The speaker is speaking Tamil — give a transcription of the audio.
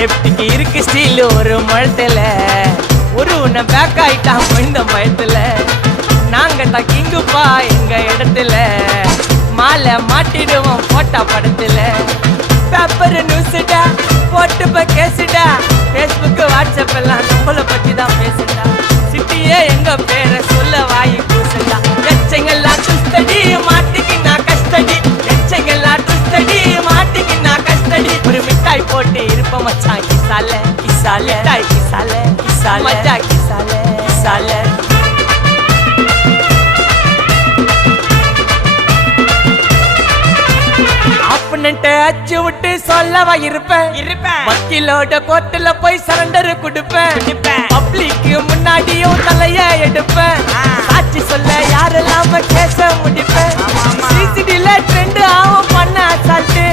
செப்டிக்கு இருக்கு ஸ்டீல் ஒரு முழத்துல ஒரு உன்னை பேக் ஆயிட்டான் இந்த பயத்துல நாங்க தான் கிங்குப்பா எங்க இடத்துல மாலை மாட்டிடுவோம் போட்டா படத்துல பேப்பர் நியூஸ்டா போட்டு கேசுடா பேஸ்புக் வாட்ஸ்அப் எல்லாம் நம்மளை பத்தி தான் பேசுடா சிட்டியே எங்க பேரை சொல்ல வாய் பூசடா எச்சங்கெல்லாம் துஸ்தடி மாட்டிக்கு நான் கஸ்டடி எச்சங்கெல்லாம் துஸ்தடி மாட்டிக்கு நான் கஸ்டடி ஒரு மிட்டாய் போட்டு இருப்ப மச்சான் கிசால கிசால மிட்டாய் கிசால கிசால மச்சா கிசால கிசால அச்சு விட்டு சொல்லவா இருப்பேன் வக்கீலோட கோர்ட்டுல போய் சரண்டர் கொடுப்பேன் பப்ளிக்கு முன்னாடியும் தலைய எடுப்பேன் சாட்சி சொல்ல யாரெல்லாம் கேச முடிப்பேன் சிசிடில ட்ரெண்ட் ஆகும் பண்ண அசால்ட்டு